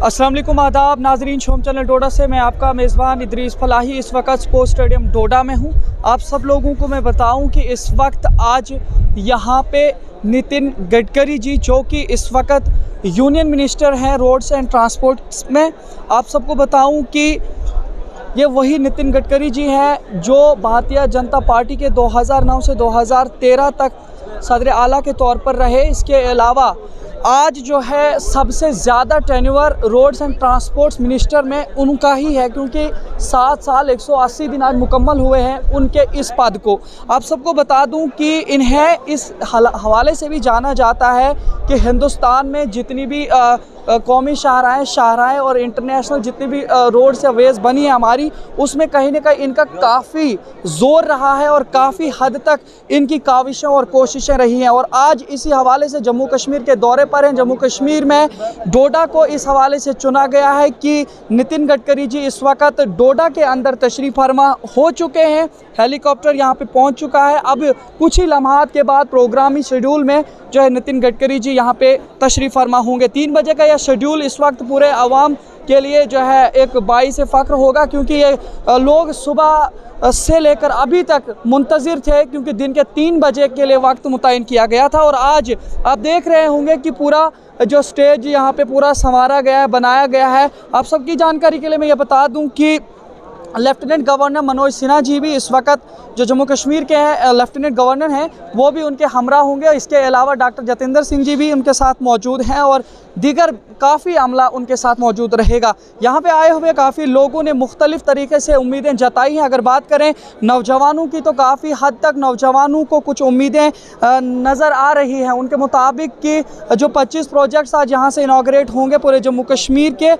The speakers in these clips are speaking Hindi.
अस्सलाम वालेकुम, आदाब नाजरीन। शोम चैनल डोडा से मैं आपका मेज़बान इदरीस फलाही इस वक्त स्पोर्ट्स स्टेडियम डोडा में हूं। आप सब लोगों को मैं बताऊं कि इस वक्त आज यहां पे नितिन गडकरी जी, जो कि इस वक्त यूनियन मिनिस्टर हैं रोड्स एंड ट्रांसपोर्ट्स में, आप सबको बताऊं कि ये वही नितिन गडकरी जी हैं जो भारतीय जनता पार्टी के 2009 से 2013 तक सदर आला के तौर पर रहे। इसके अलावा आज जो है सबसे ज़्यादा tenure roads and transports minister में उनका ही है, क्योंकि 7 साल 180 दिन आज मुकम्मल हुए हैं उनके इस पद को। आप सबको बता दूं कि इन्हें इस हवाले से भी जाना जाता है कि हिंदुस्तान में जितनी भी कौमी शाहराएँ और इंटरनेशनल जितनी भी रोड्स या वेज बनी है हमारी, उसमें कहीं ना कहीं इनका काफ़ी ज़ोर रहा है और काफ़ी हद तक इनकी काविशें और कोशिशें रही हैं। और आज इसी हवाले से जम्मू कश्मीर के दौरे पर हैं। जम्मू कश्मीर में डोडा को इस हवाले से चुना गया है कि नितिन गडकरी जी इस वक्त डोडा के अंदर तशरीफ़ फरमा हो चुके हैं। हेलीकॉप्टर यहाँ पे पहुँच चुका है। अब कुछ ही लम्हात के बाद प्रोग्रामी शेड्यूल में जो है नितिन गडकरी जी यहाँ पे तशरीफ़ फरमा होंगे। 3 बजे का यह शेड्यूल इस वक्त पूरे अवाम के लिए जो है एक बाइस फ़ख्र होगा, क्योंकि ये लोग सुबह से लेकर अभी तक मुंतज़िर थे, क्योंकि दिन के 3 बजे के लिए वक्त मुतय्यन किया गया था। और आज आप देख रहे होंगे कि पूरा जो स्टेज यहाँ पे पूरा संवारा गया है, बनाया गया है। आप सबकी जानकारी के लिए मैं ये बता दूँ कि लेफ्टिनेंट गवर्नर मनोज सिन्हा जी भी इस वक्त जो जम्मू कश्मीर के हैं लेफ्टिनेंट गवर्नर हैं, वो भी उनके हमरा होंगे। इसके अलावा डॉक्टर जतेंद्र सिंह जी भी उनके साथ मौजूद हैं और दीगर काफ़ी अमला उनके साथ मौजूद रहेगा। यहाँ पे आए हुए काफ़ी लोगों ने मुख्तलिफ़ तरीके से उम्मीदें जताई हैं। अगर बात करें नौजवानों की, तो काफ़ी हद तक नौजवानों को कुछ उम्मीदें नज़र आ रही हैं। उनके मुताबिक कि जो 25 प्रोजेक्ट्स आज यहाँ से इनाग्रेट होंगे पूरे जम्मू कश्मीर के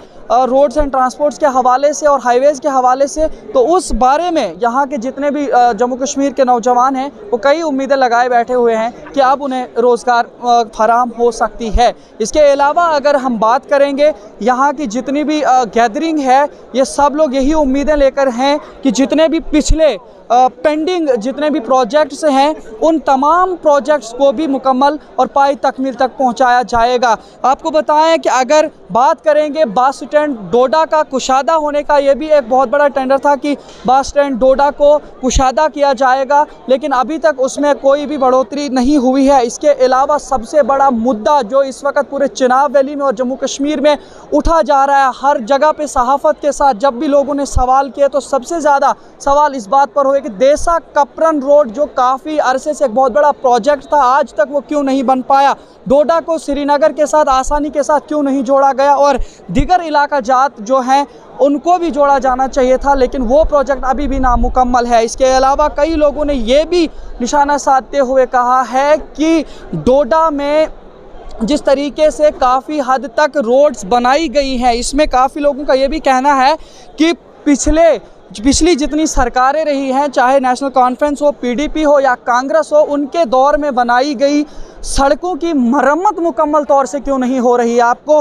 रोड्स एंड ट्रांसपोर्ट्स के हवाले से और हाईवेज़ के हवाले से, तो उस बारे में यहाँ के जितने भी जम्मू कश्मीर के नौजवान हैं वो कई उम्मीदें लगाए बैठे हुए हैं कि अब उन्हें रोज़गार फराहम हो सकती है। इसके अलावा अगर हम बात करेंगे यहाँ की जितनी भी गैदरिंग है, ये सब लोग यही उम्मीदें लेकर हैं कि जितने भी पिछले पेंडिंग जितने भी प्रोजेक्ट्स हैं, उन तमाम प्रोजेक्ट्स को भी मुकम्मल और पाई तकमील तक पहुंचाया जाएगा। आपको बताएं कि अगर बात करेंगे बस स्टैंड डोडा का कुशादा होने का, ये भी एक बहुत बड़ा टेंडर था कि बस स्टैंड डोडा को कुशादा किया जाएगा, लेकिन अभी तक उसमें कोई भी बढ़ोतरी नहीं हुई है। इसके अलावा सबसे बड़ा मुद्दा जो इस वक्त पूरे चिनाब वैली में और जम्मू कश्मीर में उठा जा रहा है, हर जगह पे सहाफ़त के साथ जब भी लोगों ने सवाल किए, तो सबसे ज़्यादा सवाल इस बात पर हुए कि देसा कपरन रोड जो काफ़ी अरसे से एक बहुत बड़ा प्रोजेक्ट था, आज तक वो क्यों नहीं बन पाया। डोडा को श्रीनगर के साथ आसानी के साथ क्यों नहीं जोड़ा गया, और दीगर इलाका जात जो हैं उनको भी जोड़ा जाना चाहिए था, लेकिन वो प्रोजेक्ट अभी भी नामुकम्मल है। इसके अलावा कई लोगों ने ये भी निशाना साधते हुए कहा है कि डोडा में जिस तरीके से काफ़ी हद तक रोड्स बनाई गई हैं, इसमें काफ़ी लोगों का ये भी कहना है कि पिछली जितनी सरकारें रही हैं, चाहे नेशनल कॉन्फ्रेंस हो, पीडीपी हो या कांग्रेस हो, उनके दौर में बनाई गई सड़कों की मरम्मत मुकम्मल तौर से क्यों नहीं हो रही है। आपको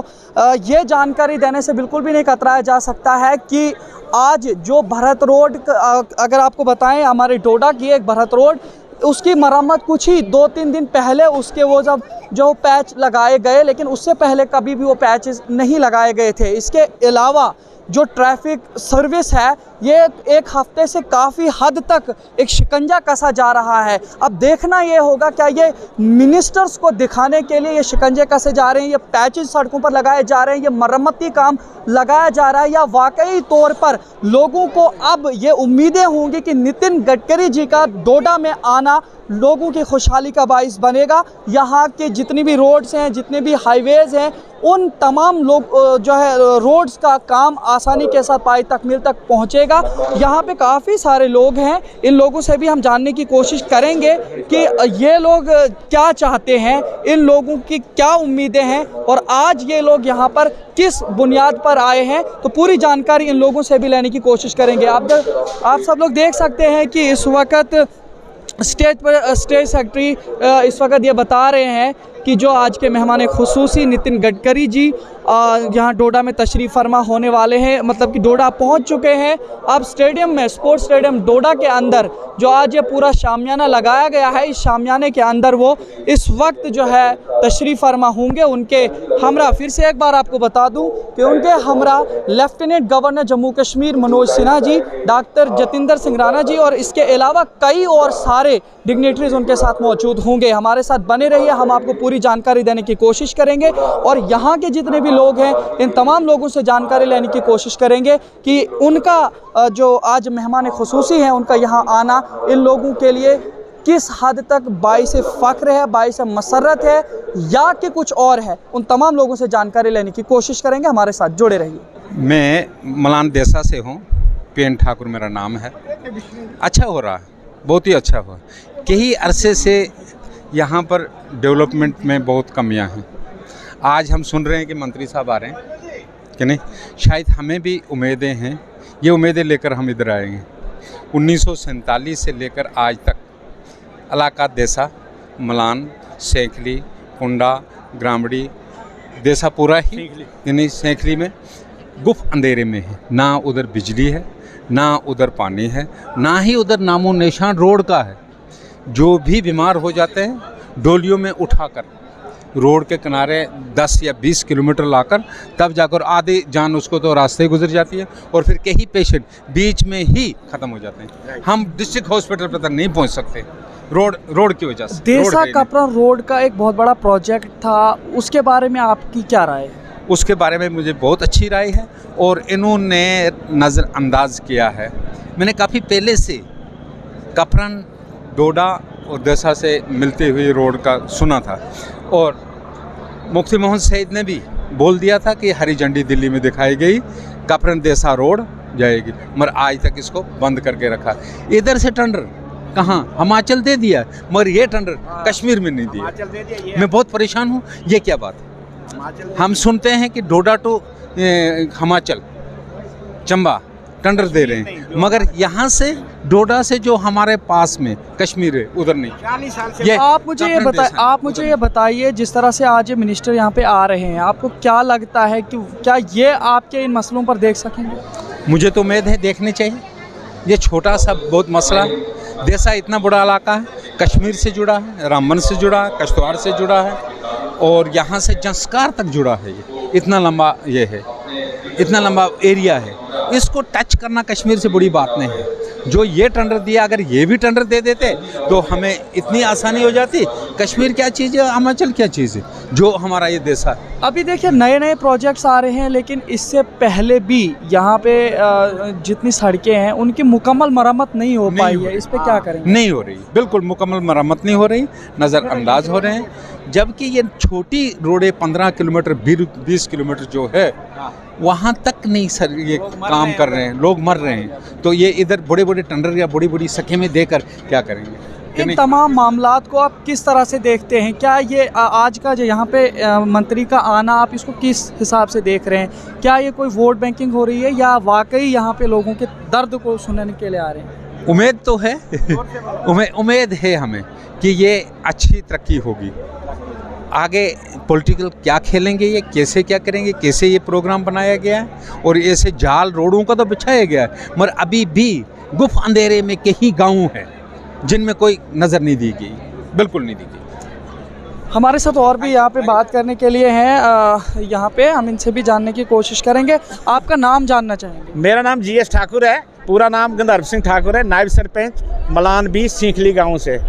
ये जानकारी देने से बिल्कुल भी नहीं कतराया जा सकता है कि आज जो भरत रोड, अगर आपको बताएं हमारे डोडा की एक भरत रोड, उसकी मरम्मत कुछ ही 2-3 दिन पहले उसके वो जब जो पैच लगाए गए, लेकिन उससे पहले कभी भी वो पैचेस नहीं लगाए गए थे। इसके अलावा जो ट्रैफिक सर्विस है, ये एक हफ्ते से काफ़ी हद तक एक शिकंजा कसा जा रहा है। अब देखना ये होगा क्या ये मिनिस्टर्स को दिखाने के लिए ये शिकंजे कसे जा रहे हैं, ये पैचेस सड़कों पर लगाए जा रहे हैं, ये मरम्मती काम लगाया जा रहा है, या वाकई तौर पर लोगों को अब ये उम्मीदें होंगी कि नितिन गडकरी जी का डोडा में आना लोगों की खुशहाली का बाइस बनेगा। यहाँ के जितनी भी रोड्स हैं, जितने भी हाईवेज़ हैं, उन तमाम लोग जो है रोड्स का काम आसानी के साथ पाई तकमील तक पहुँचेगा। यहाँ पे काफ़ी सारे लोग हैं, इन लोगों से भी हम जानने की कोशिश करेंगे कि ये लोग क्या चाहते हैं, इन लोगों की क्या उम्मीदें हैं और आज ये लोग यहाँ पर किस बुनियाद पर आए हैं। तो पूरी जानकारी इन लोगों से भी लेने की कोशिश करेंगे। आप सब लोग देख सकते हैं कि इस वक्त स्टेज सेक्रेटरी इस वक्त ये बता रहे हैं कि जो आज के मेहमान खुसूसी नितिन गडकरी जी यहाँ डोडा में तशरीफ़ फरमा होने वाले हैं, मतलब कि डोडा पहुँच चुके हैं। अब स्टेडियम में, स्पोर्ट्स स्टेडियम डोडा के अंदर जो आज ये पूरा शामियाना लगाया गया है, इस शामियाने के अंदर वो इस वक्त जो है तशरीफ़ फरमा होंगे। उनके हमरा, फिर से एक बार आपको बता दूं कि उनके हमरा lieutenant governor Jammu Kashmir Manoj Sinha ji, doctor Jatinder Singh Rana ji और इसके अलावा कई और सारे डिग्नेटरीज उनके साथ मौजूद होंगे। हमारे साथ बने रहिए, हम आपको पूरी जानकारी देने की कोशिश करेंगे और यहाँ के जितने भी लोग हैं इन तमाम लोगों से जानकारी लेने की कोशिश करेंगे कि उनका जो आज मेहमान खुसूसी हैं उनका यहाँ आना इन लोगों के लिए किस हद तक बाइस फ़ख्र है, बाइस मसरत है या कि कुछ और है। उन तमाम लोगों से जानकारी लेने की कोशिश करेंगे, हमारे साथ जुड़े रहिए। मैं मलान देसा से हूँ, पीएन ठाकुर मेरा नाम है। अच्छा हो रहा है, बहुत ही अच्छा हुआ। कई अरसे से यहाँ पर डेवलपमेंट में बहुत कमियाँ हैं। आज हम सुन रहे हैं कि मंत्री साहब आ रहे हैं कि नहीं, शायद हमें भी उम्मीदें हैं, ये उम्मीदें लेकर हम इधर आएंगे। 1947 से लेकर आज तक इलाका देसा, मलान, सेंखली, कुंडा, ग्रामड़ी, देसा पूरा ही यानी सेंखली में गुफ अंधेरे में है। ना उधर बिजली है, ना उधर पानी है, ना ही उधर नामो निशान रोड का है। जो भी बीमार हो जाते हैं डोलियों में उठाकर रोड के किनारे 10 या 20 किलोमीटर लाकर तब जाकर आधी जान उसको तो रास्ते ही गुजर जाती है और फिर कई पेशेंट बीच में ही ख़त्म हो जाते हैं। हम डिस्ट्रिक्ट हॉस्पिटल पर तक नहीं पहुंच सकते रोड की वजह से। देसा कपरन रोड का एक बहुत बड़ा प्रोजेक्ट था, उसके बारे में आपकी क्या राय है? उसके बारे में मुझे बहुत अच्छी राय है और इन्होंने नज़रअंदाज किया है। मैंने काफ़ी पहले से कपरन, डोडा और देसा से मिलती हुई रोड का सुना था और मुफ्ती मोहम्मद सईद ने भी बोल दिया था कि हरी झंडी दिल्ली में दिखाई गई, कपरन देसा रोड जाएगी, मगर आज तक इसको बंद करके रखा। इधर से टेंडर कहाँ हिमाचल दे दिया, मगर ये टेंडर कश्मीर में नहीं दिया। मैं बहुत परेशान हूँ, ये क्या बात है? हम सुनते हैं कि डोडा टू हिमाचल, चंबा टेंडर दे रहे हैं, मगर यहाँ से डोडा से जो हमारे पास में कश्मीर है उधर नहीं। आप मुझे ये बताइए, जिस तरह से आज ये मिनिस्टर यहाँ पे आ रहे हैं, आपको क्या लगता है कि क्या ये आपके इन मसलों पर देख सकेंगे? मुझे तो उम्मीद है देखनी चाहिए। ये छोटा सा बहुत मसला है, देसा इतना बड़ा इलाका है, कश्मीर से जुड़ा है, रामबन से जुड़ा है, कश्तवाड़ से जुड़ा है और यहाँ से जंस्कार तक जुड़ा है। ये इतना लंबा ये है, इतना लंबा एरिया है, इसको टच करना कश्मीर से बड़ी बात नहीं है। जो ये टेंडर दिया, अगर ये भी टेंडर दे देते तो हमें इतनी आसानी हो जाती। कश्मीर क्या चीज़ है, हिमाचल क्या चीज़ है, जो हमारा ये देश है। अभी देखिए नए नए प्रोजेक्ट्स आ रहे हैं, लेकिन इससे पहले भी यहाँ पे जितनी सड़कें हैं उनकी मुकम्मल मरम्मत नहीं हो पाई है। इस पर क्या करेंगे? नहीं हो रही, बिल्कुल मुकम्मल मरम्मत नहीं हो रही, नज़रअंदाज हो रहे हैं। जबकि ये छोटी रोडें 15 किलोमीटर 20 किलोमीटर जो है वहाँ तक नहीं सर ये काम कर रहे हैं, लोग मर रहे हैं। तो ये इधर बड़े बड़े टेंडर या बड़ी बड़ी स्कीमें देकर क्या करेंगे? इन तमाम मामलात को आप किस तरह से देखते हैं? क्या ये आज का जो यहाँ पे मंत्री का आना, आप इसको किस हिसाब से देख रहे हैं? क्या ये कोई वोट बैंकिंग हो रही है या वाकई यहाँ पे लोगों के दर्द को सुनने के लिए आ रहे हैं? उम्मीद तो है उम्मीद है हमें कि ये अच्छी तरक्की होगी। आगे पॉलिटिकल क्या खेलेंगे, ये कैसे क्या करेंगे, कैसे ये प्रोग्राम बनाया गया है और ऐसे जाल रोडों का तो बिछाया गया है, मगर अभी भी गुफ अंधेरे में कई गाँव हैं जिनमें कोई नज़र नहीं दी गई, बिल्कुल नहीं दी गई। हमारे साथ और भी यहाँ पे बात करने के लिए हैं, यहाँ पे हम इनसे भी जानने की कोशिश करेंगे। आपका नाम जानना चाहेंगे? मेरा नाम GS ठाकुर है, पूरा नाम गंधर्व सिंह ठाकुर है, नायब सरपंच मलान 20 सीखली गांव से,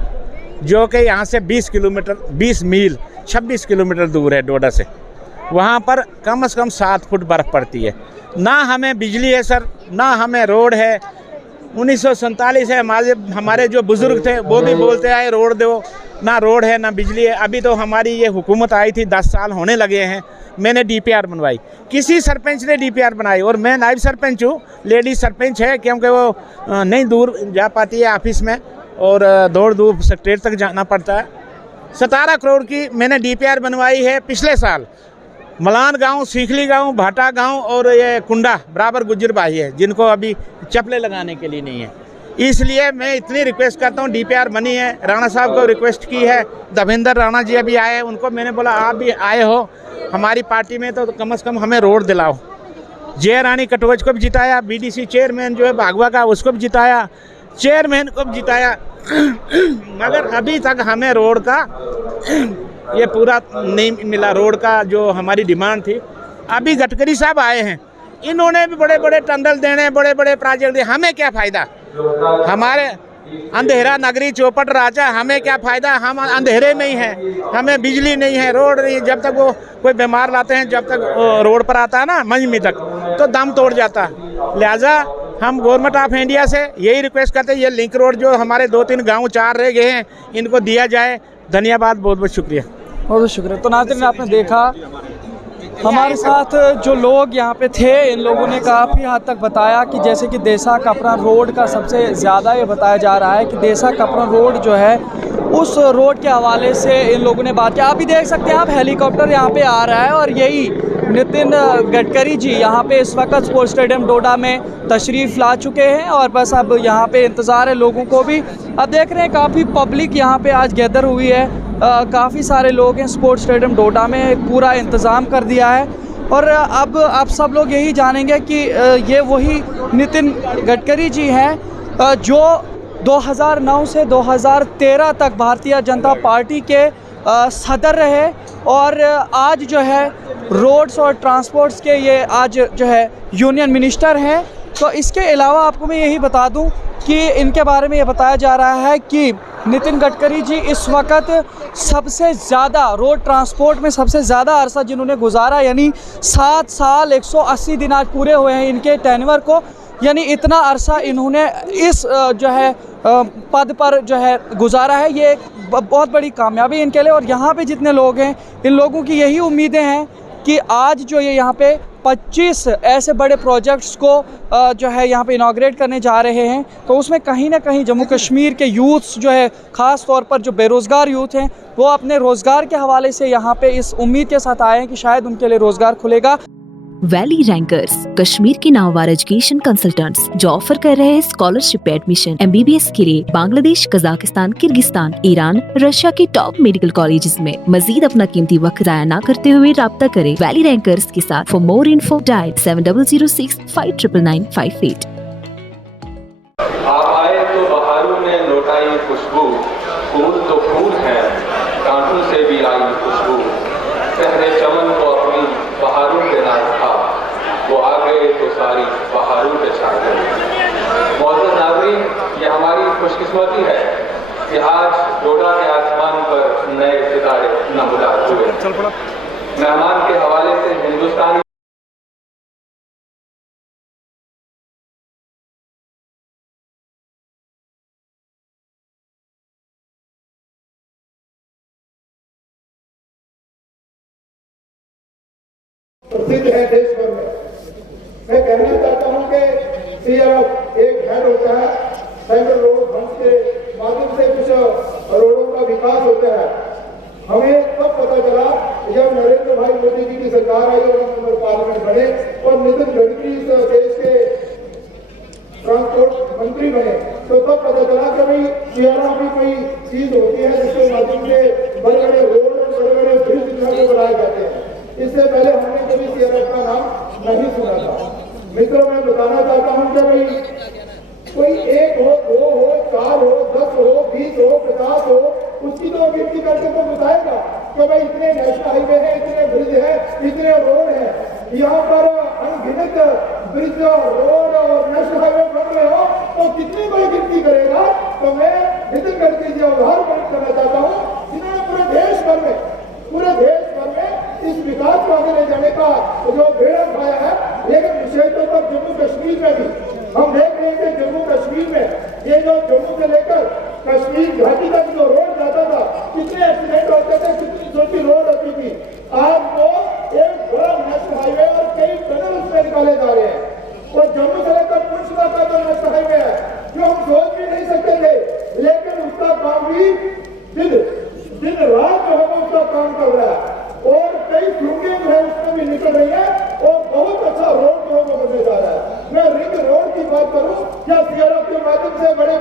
जो कि यहाँ से 20 मील 26 किलोमीटर दूर है डोडा से। वहाँ पर कम से कम 7 फुट बर्फ़ पड़ती है। ना हमें बिजली है सर, ना हमें रोड है। 1947 से हमारे जो बुज़ुर्ग थे वो भी बोलते आए रोड दो, ना रोड है ना बिजली है। अभी तो हमारी ये हुकूमत आई थी, 10 साल होने लगे हैं। मैंने DPR बनवाई, किसी सरपंच ने DPR बनाई और मैं नायब सरपंच हूँ, लेडी सरपंच है, क्योंकि वो नहीं दूर जा पाती है ऑफिस में और दौड़ सेक्रेटरी तक जाना पड़ता है। 17 करोड़ की मैंने DPR बनवाई है पिछले साल। मलान गांव, सीखली गांव, भाटा गांव और ये कुंडा बराबर गुज्जर भाई है जिनको अभी चप्पलें लगाने के लिए नहीं है। इसलिए मैं इतनी रिक्वेस्ट करता हूँ, DPR बनी है, राणा साहब को रिक्वेस्ट की है, धर्मेंद्र राणा जी अभी आए, उनको मैंने बोला आप भी आए हो हमारी पार्टी में तो कम से कम हमें रोड दिलाओ। जय रानी कटोच को भी जिताया, BDC चेयरमैन जो है भागवा का उसको भी जिताया, चेयरमैन को भी जिताया, मगर अभी तक हमें रोड का ये पूरा नहीं मिला। रोड का जो हमारी डिमांड थी, अभी गडकरी साहब आए हैं, इन्होंने भी बड़े बड़े टंडल देने, बड़े बड़े प्रोजेक्ट दिए, हमें क्या फ़ायदा? हमारे अंधेरा नगरी चौपट राजा, हमें क्या फ़ायदा? हम अंधेरे में ही हैं, हमें बिजली नहीं है, रोड नहीं है। जब तक वो कोई बीमार लाते हैं, जब तक रोड पर आता है ना मंझमी तक, तो दम तोड़ जाता। लिहाजा हम गवर्नमेंट ऑफ इंडिया से यही रिक्वेस्ट करते हैं, ये लिंक रोड जो हमारे 2-3 गाँव 4 रह गए हैं, इनको दिया जाए। धन्यवाद, बहुत बहुत शुक्रिया। बहुत शुक्रिया। तो नाज़रीन, आपने देखा हमारे साथ जो लोग यहाँ पे थे, इन लोगों ने काफ़ी हद तक बताया कि जैसे कि देसा कपरा रोड का सबसे ज़्यादा ये बताया जा रहा है कि देसा कपरा रोड जो है उस रोड के हवाले से इन लोगों ने बात की। आप भी देख सकते हैं, आप हेलीकॉप्टर यहाँ पे आ रहा है और यही नितिन गडकरी जी यहाँ पे इस वक्त स्पोर्ट्स स्टेडियम डोडा में तशरीफ़ ला चुके हैं और बस अब यहाँ पे इंतज़ार है लोगों को भी। अब देख रहे हैं काफ़ी पब्लिक यहाँ पे आज गैदर हुई है, काफ़ी सारे लोग हैं। स्पोर्ट्स स्टेडियम डोडा में पूरा इंतज़ाम कर दिया है और अब आप सब लोग यही जानेंगे कि ये वही नितिन गडकरी जी हैं जो 2009 से 2013 तक भारतीय जनता पार्टी के सदर रहे और आज जो है रोड्स और ट्रांसपोर्ट्स के ये आज जो है यूनियन मिनिस्टर हैं। तो इसके अलावा आपको मैं यही बता दूं कि इनके बारे में ये बताया जा रहा है कि नितिन गडकरी जी इस वक्त सबसे ज़्यादा रोड ट्रांसपोर्ट में सबसे ज़्यादा अरसा जिन्होंने गुजारा, यानी 7 साल 180 दिन आज पूरे हुए हैं इनके टेन्योर को, यानी इतना अरसा इन्होंने इस जो है पद पर जो है गुजारा है। ये बहुत बड़ी कामयाबी इनके लिए और यहाँ पे जितने लोग हैं इन लोगों की यही उम्मीदें हैं कि आज जो ये यहाँ पे 25 ऐसे बड़े प्रोजेक्ट्स को जो है यहाँ पे इनाग्रेट करने जा रहे हैं, तो उसमें कहीं ना कहीं जम्मू कश्मीर के यूथ्स जो है, ख़ास तौर पर जो बेरोज़गार यूथ हैं, वो अपने रोज़गार के हवाले से यहाँ पे इस उम्मीद के साथ आए हैं कि शायद उनके लिए रोज़गार खुलेगा। वैली रैंकर्स कश्मीर के नामवर एजुकेशन कंसल्टेंट्स जो ऑफर कर रहे हैं स्कॉलरशिप पे एडमिशन MBBS के लिए Bangladesh, Kazakhstan, Kyrgyzstan, Iran, Russia के टॉप मेडिकल कॉलेजेस में। मजीद अपना कीमती वक्त जाया न करते हुए राब्ता करें वैली रैंकर्स के साथ। For more info dial 7006 599 58। आप आए तो बहारों ने लौटाई खुशबू, फूल तो फूल है, कांटों से भी आई खुशबू। पहले चमन को अपनी बहारों पे नाज था, वो आ गए तो सारी बहारों पे छा गए। मौजूद नाज़रीन, ये हमारी खुशकिस्मती है कि आज डोडा के आसमान पर नए सितारे नमूदार हुए। मेहमान के हवाले से हिंदुस्तानी प्रसिद्ध है देश भर में। मैं कहना चाहता हूं कि CRF एक हेड होता है, सेंट्रल रोड फंड के माध्यम से कुछ रोडों का विकास होता है। हमें तब पता चला जब नरेंद्र भाई मोदी जी की सरकार आई और हम पार्लियामेंट बने और नितिन गडकरी देश के ट्रांसपोर्ट मंत्री बने, तो तब पता चला कि भाई CRF भी कोई चीज होती है जिसके माध्यम से बड़े बड़े रोड और बड़े बड़े ब्रिज बनाए जाते हैं। इससे पहले हमने कभी CRF का नाम नहीं सुना था। मित्रों, मैं बताना चाहता हूं कि भाई कोई 1 हो, 2 हो, 4 हो, 10 हो, 20 हो, 50 हो, उसकी तो गिनती करके तो बताएगा कि भाई इतने नेशनल हाईवे हैं, इतने ब्रिज हैं, इतने रोड हैं। यहाँ पर अनगिनत ब्रिज, रोड और नेशनल हाईवे बन रहे हो तो कितनी कोई गिनती करेगा। तो मैं नितिन गडकरी जी आभार व्यक्त करना चाहता हूँ जिन्होंने पूरे देश भर में इस विकास को आगे ले जाने का जो बेड़ा उठाया है। लेकिन विशेष तौर पर जम्मू कश्मीर में भी हम देख रहे हैं कि जम्मू कश्मीर में ये जो जम्मू से लेकर कश्मीर घाटी तक जो रोड जाता था, कितने एक्सीडेंट होते थे, कितनी छोटी रोड होती थी। आज वो एक बड़ा नेशनल हाईवे और कई टनल उसमें निकाले जा रहे हैं। और जम्मू से लेकर पुंछ तक का जो नेशनल हाईवे है, जो हम सोच भी नहीं सकते थे, लेकिन उसका काम भी दिन रात जो है उसका काम कर रहा है और कई फ्लूटिंग जो है उसमें भी निकल रही है और बहुत अच्छा रोड जो है बनने जा रहा है। मैं रिंग रोड की बात करूं या CRF के माध्यम से बड़े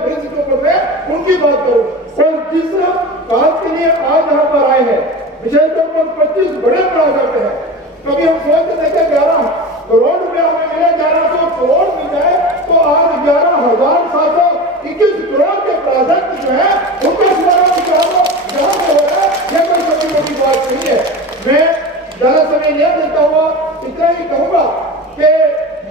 कि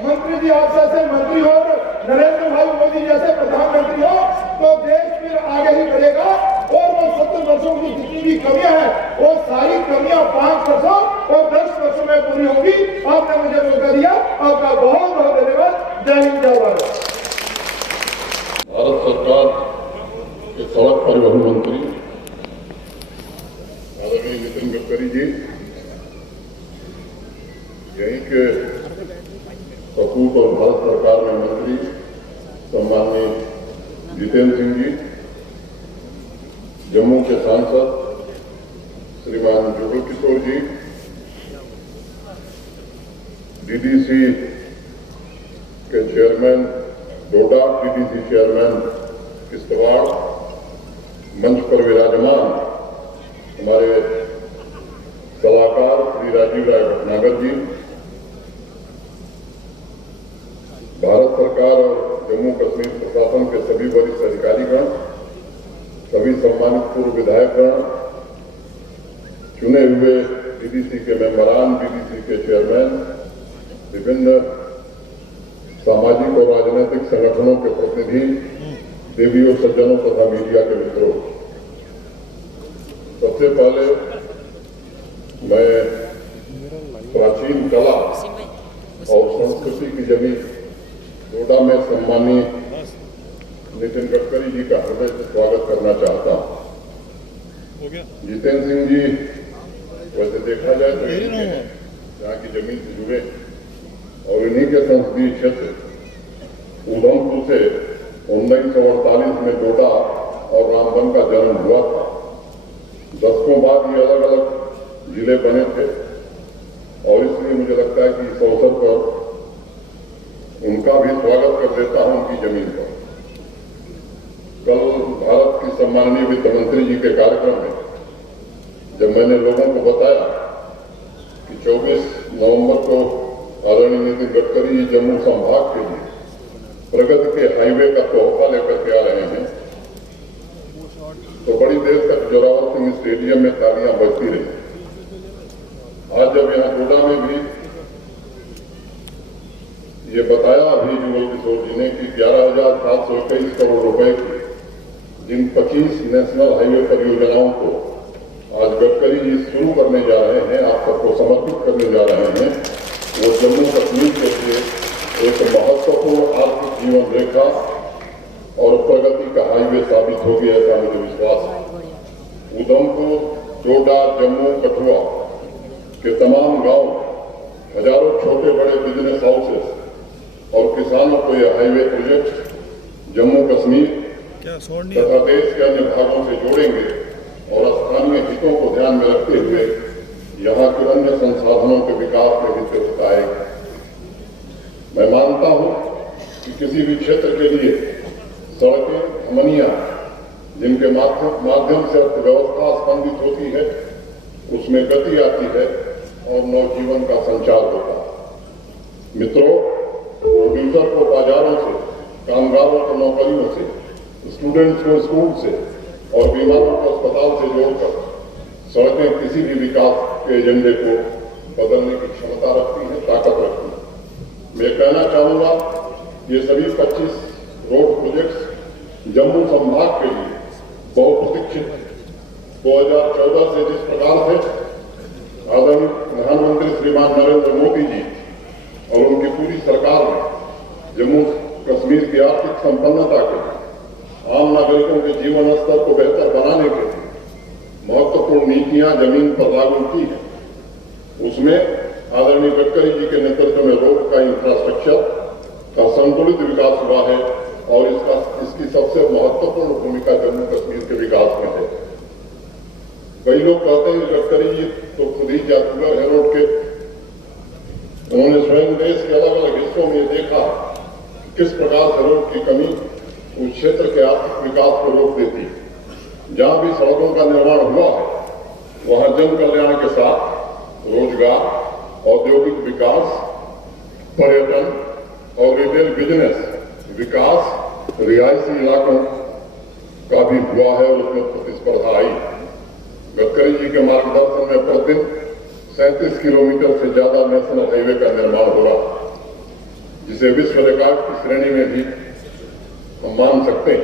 मंत्री जी आप जैसे मंत्री हो और नरेंद्र भाई मोदी जैसे प्रधानमंत्री हो तो देश फिर आगे ही बढ़ेगा और वो 70 वर्षों की जितनी भी कमियां हैं वो सारी कमियां 5 वर्षों और 10 वर्षों में पूरी होंगी। आपने मुझे मौका दिया, आपका बहुत बहुत धन्यवाद। जय हिंद जय भारत। भारत सरकार के सड़क परिवहन मंत्री आदरणीय नितिन गडकरी जी, यहीं के कपूर और भारत सरकार में मंत्री सम्माननीय जितेंद्र सिंह जी, जम्मू के सांसद श्रीमान जुगल किशोर जी, डीडीसी के चेयरमैन डोडा, डीडीसी चेयरमैन किश्तवाड़, मंच पर विराजमान हमारे सलाहकार श्री राजीव राय भटनागर जी, भारत सरकार और जम्मू कश्मीर प्रशासन के सभी वरिष्ठ अधिकारीगण, सभी सम्मानित पूर्व विधायकगण, चुने हुए डीडीसी के मेंबरान, डीडीसी के चेयरमैन, विभिन्न सामाजिक और राजनीतिक संगठनों के प्रतिनिधि, देवियों, सज्जनों तथा मीडिया के मित्रों, सबसे पहले मैं प्राचीन कला और संस्कृति की जमीन डोडा में सम्मानीय नितिन गडकरी जी का हृदय से स्वागत करना चाहता हूं। जितेंद्र सिंह जी वैसे देखा जाए तो यहाँ की जमीन से जुड़े और इन्हीं के संसदीय क्षेत्र उधमपुर से 1948 में डोडा और रामबन का जन्म हुआ था। दशकों बाद ये अलग अलग जिले बने थे और इसलिए मुझे लगता है कि इस अवसर पर उनका भी स्वागत कर देता हूं उनकी जमीन पर। कल भारत की सम्माननीय वित्त मंत्री जी के कार्यक्रम में जब मैंने लोगों को बताया कि 24 नवंबर को आदरणीय नितिन गडकरी जी जम्मू संभाग के लिए प्रगति के हाईवे का तोहफा लेकर के आ रहे हैं, तो बड़ी देर तक जोरावर सिंह स्टेडियम में तालियां बजती रही। आज जब यहाँ डोडा में भी ये बताया अभी जुगल किशोर जी ने कि 11,721 करोड़ रुपए की जिन 25 नेशनल हाईवे परियोजनाओं को आज गडकरी जी शुरू करने जा रहे हैं, आप सबको समर्पित करने जा रहे हैं, वो जम्मू कश्मीर के लिए एक महत्वपूर्ण आर्थिक जीवन रेखा और प्रगति का हाईवे साबित होगी, ऐसा मुझे विश्वास है। उधमपुर, डोडा, जम्मू, कठुआ के तमाम गांव, हजारों छोटे बड़े बिजनेस हाउसेस और किसानों को यह हाईवे प्रोजेक्ट जम्मू कश्मीर तथा देश के अन्य भागों से जोड़ेंगे और स्थानीय हितों को ध्यान में रखते हुए यहाँ के अन्य संसाधनों के विकास में भी तेजता आएगी। मैं मानता हूँ कि किसी भी क्षेत्र के लिए सड़कें, धमनियां जिनके माध्यम से अर्थव्यवस्था स्पंदित होती है, उसमें गति आती है और नवजीवन का संचार होता है। मित्रों, प्रोड्यूसर को बाजारों से, कामगारों को नौकरियों से, स्टूडेंट्स को स्कूल से और बीमारों को अस्पताल से जोड़कर सड़कें किसी भी विकास के एजेंडे को बदलने की क्षमता रखती है, ताकत रखती है। मैं कहना चाहूंगा ये सभी 25 रोड प्रोजेक्ट्स जम्मू संभाग के लिए बहुप्रतीक्षित 2014 से जिस प्रकार से आदरणीय प्रधानमंत्री श्रीमान नरेंद्र मोदी जी और उनकी पूरी सरकार ने जम्मू कश्मीर की आर्थिक संपन्नता के लिए, आम नागरिकों के जीवन स्तर को बेहतर बनाने के लिए महत्वपूर्ण नीतियां जमीन पर लागू की है, उसमें आदरणीय गडकरी जी के नेतृत्व में रोड का इंफ्रास्ट्रक्चर का संतुलित विकास हुआ है और इसकी सबसे महत्वपूर्ण भूमिका जम्मू कश्मीर के विकास में है। कई लोग कहते हैं गडकरी जी तो खुद ही जादूगर है रोड के, उन्होंने स्वयं देश के अलग अलग हिस्सों में देखा कि किस प्रकार से रोड की कमी उस क्षेत्र के आर्थिक विकास को रोक देती है। जहां भी सड़कों का निर्माण हुआ है वहां जन कल्याण के साथ रोजगार, औद्योगिक विकास, पर्यटन और रिटेल बिजनेस विकास, रिहायशी इलाकों का भी हुआ है और उसमें प्रतिस्पर्धा आई। गडकरी जी के मार्गदर्शन में प्रतिदिन 37 किलोमीटर से ज्यादा नेशनल हाईवे का निर्माण हो रहा है। जिसे विश्व रिकॉर्ड की श्रेणी में भी हम मान सकते हैं।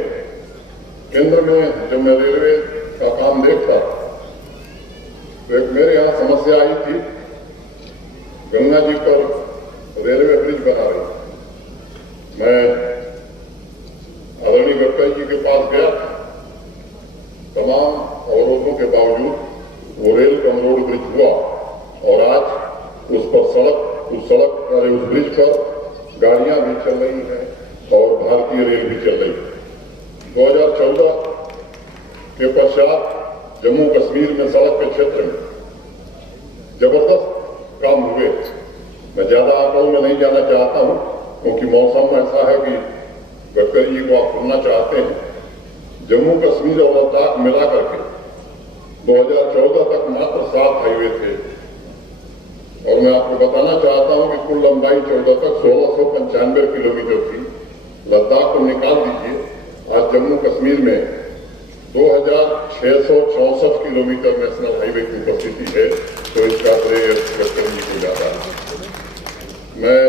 केंद्र में जब मैं रेलवे का काम देखता तो एक मेरे यहाँ समस्या आई थी, गंगा जी पर रेलवे ब्रिज बना रही। मैं आदरणीय गडकरी जी के पास गया, तमाम अवरोधों के बावजूद वो रेल कम रोड ब्रिज हुआ और आज उस ब्रिज पर गाड़ियां भी चल रही हैं और भारतीय रेल भी चल रही है। 2014 के पश्चात जम्मू कश्मीर में सड़क के क्षेत्र में जबरदस्त काम हुए। मैं ज्यादा आंकड़ों में नहीं जाना चाहता हूं क्योंकि मौसम ऐसा है कि गडकरी जी को आप सुनना चाहते हैं। जम्मू कश्मीर और लद्दाख मिला करके 2014 तक मात्र 7 हाईवे थे और मैं आपको बताना चाहता हूं कि कुल लंबाई 14 तक 1695 किलोमीटर थी। लद्दाख को निकाल दीजिए, आज जम्मू कश्मीर में 2664 किलोमीटर नेशनल हाईवे की उपस्थिति है, तो इसका श्रेय गडकरी जी को जाता है। मैं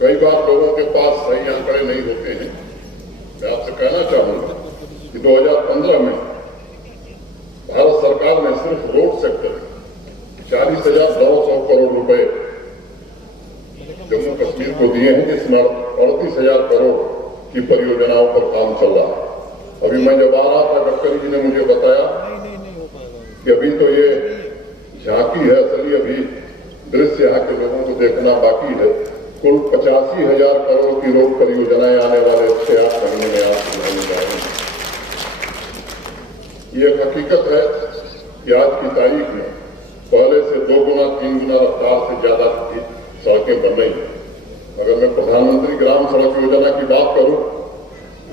कई बार लोगों के पास सही आंकड़े नहीं होते हैं। मैं आपसे कहना चाहूंगा कि 2015 में भारत सरकार ने सिर्फ रोड सेक्टर में 40,900 करोड़ रुपए जम्मू कश्मीर को दिए हैं, जिसमें 38,000 करोड़ की परियोजनाओं पर काम चल रहा है। अभी मैं जब आ रहा था, गडकरी जी ने मुझे बताया कि अभी तो ये झांकी है, असली अभी दृश्य यहाँ के लोगों को देखना बाकी है। कुल 85,000 करोड़ की रोड परियोजनाएं आने वाले 6-8 महीने में आप सुनाने जा रही हैं। ये हकीकत है कि आज की तारीख में पहले से 2 गुना 3 गुना रफ्तार से ज्यादा सड़कें बन रही हैं। अगर मैं प्रधानमंत्री ग्राम सड़क योजना की बात करूं,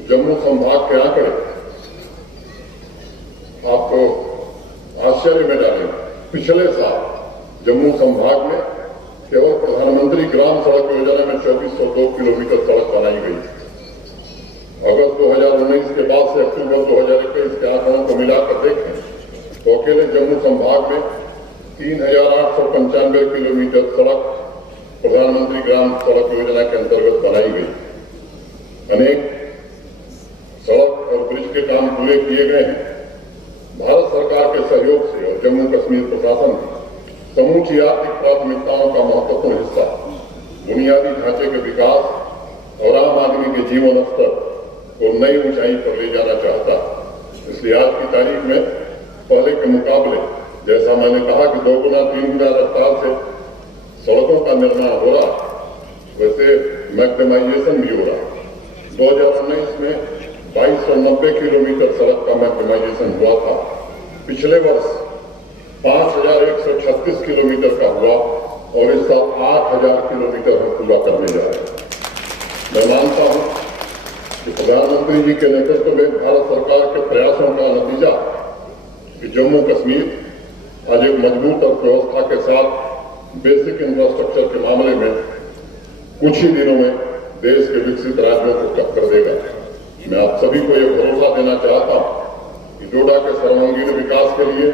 जम्मू संभाग के आंकड़े आपको आश्चर्य में डालेंगे। पिछले साल जम्मू संभाग में केवल प्रधानमंत्री ग्राम सड़क योजना में 2402 किलोमीटर सड़क बनाई गई। अगस्त 2019 के बाद से अक्टूबर 2021 के आंकड़ों को मिलाकर देखें तो अकेले जम्मू संभाग में 3,895 किलोमीटर सड़क प्रधानमंत्री ग्राम सड़क योजना के अंतर्गत बनाई गई। अनेक सड़क और ब्रिज के काम पूरे किए गए हैं। भारत सरकार के सहयोग से और जम्मू कश्मीर प्रशासन की समूची आर्थिक प्राथमिकताओं का महत्वपूर्ण हिस्सा बुनियादी ढांचे के विकास और आम आदमी के जीवन स्तर को नई ऊंचाई पर ले जाना चाहता है। इसलिए आज की तारीख में पहले के मुकाबले, जैसा मैंने कहा कि 2 गुना 3 गुना रफ्तार से सड़कों का निर्माण हो रहा, वैसे मैक्सिमाइजेशन भी हो रहा। 2019 में 2290 किलोमीटर सड़क का मैक्सिमाइजेशन हुआ था। पिछले वर्ष 5,136 किलोमीटर का हुआ और इस साल 8,000 किलोमीटर हम पूरा करने जा रहे हैं। मैं मानता हूं कि प्रधानमंत्री जी के नेतृत्व में भारत सरकार के प्रयासों का नतीजा कि जम्मू कश्मीर आज एक मजबूत अर्थव्यवस्था के साथ बेसिक इंफ्रास्ट्रक्चर के मामले में कुछ ही दिनों में देश के विकसित राज्यों को टक्कर देगा। मैं आप सभी को यह भरोसा देना चाहता हूं कि डोडा के सर्वांगीण विकास के लिए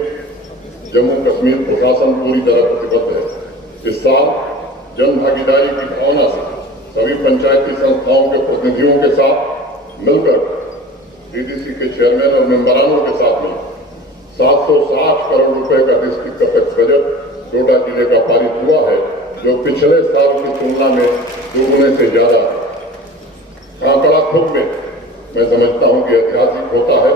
जम्मू कश्मीर प्रशासन पूरी तरह प्रतिबद्ध है। इस साल जन भागीदारी की भावना से सभी पंचायती संस्थाओं के प्रतिनिधियों के साथ मिलकर डीडीसी के चेयरमैन और मेंबरानों के साथ में 760 करोड़ रुपए का डिस्ट्रिक्ट कैपेक्स बजट डोडा जिले का पारित हुआ है, जो पिछले साल की तुलना में दोगुने से ज्यादा है। आंकड़ा खुद में मैं समझता हूं कि ऐतिहासिक होता है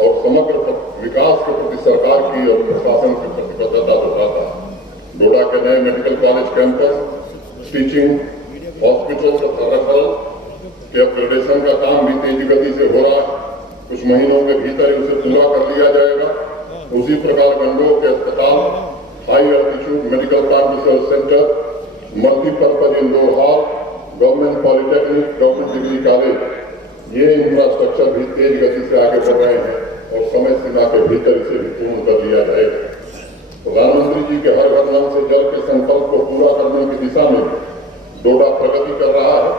और समग्र विकास के प्रति सरकार की और प्रशासन की प्रतिबद्धता दोहराता है। डोडा के नए medical college campus, teaching hospital तथा रेफरल के अपग्रेडेशन का काम भी तेजी गति से हो रहा है। कुछ महीनों के भीतर उसे पूरा कर लिया जाएगा। उसी प्रकार गंगोह के अस्पताल, high altitude medical camp research centre, multipurpose indoor hall, government polytechnic, government degree college, ये इंफ्रास्ट्रक्चर भी तेज गति से आगे बढ़ रहे हैं और समय सीमा के भीतर इसे भी पूर्ण कर लिया जाएगा। प्रधानमंत्री जी के हर घर नल से जल के संकल्प को पूरा करने की दिशा में डोडा प्रगति कर रहा है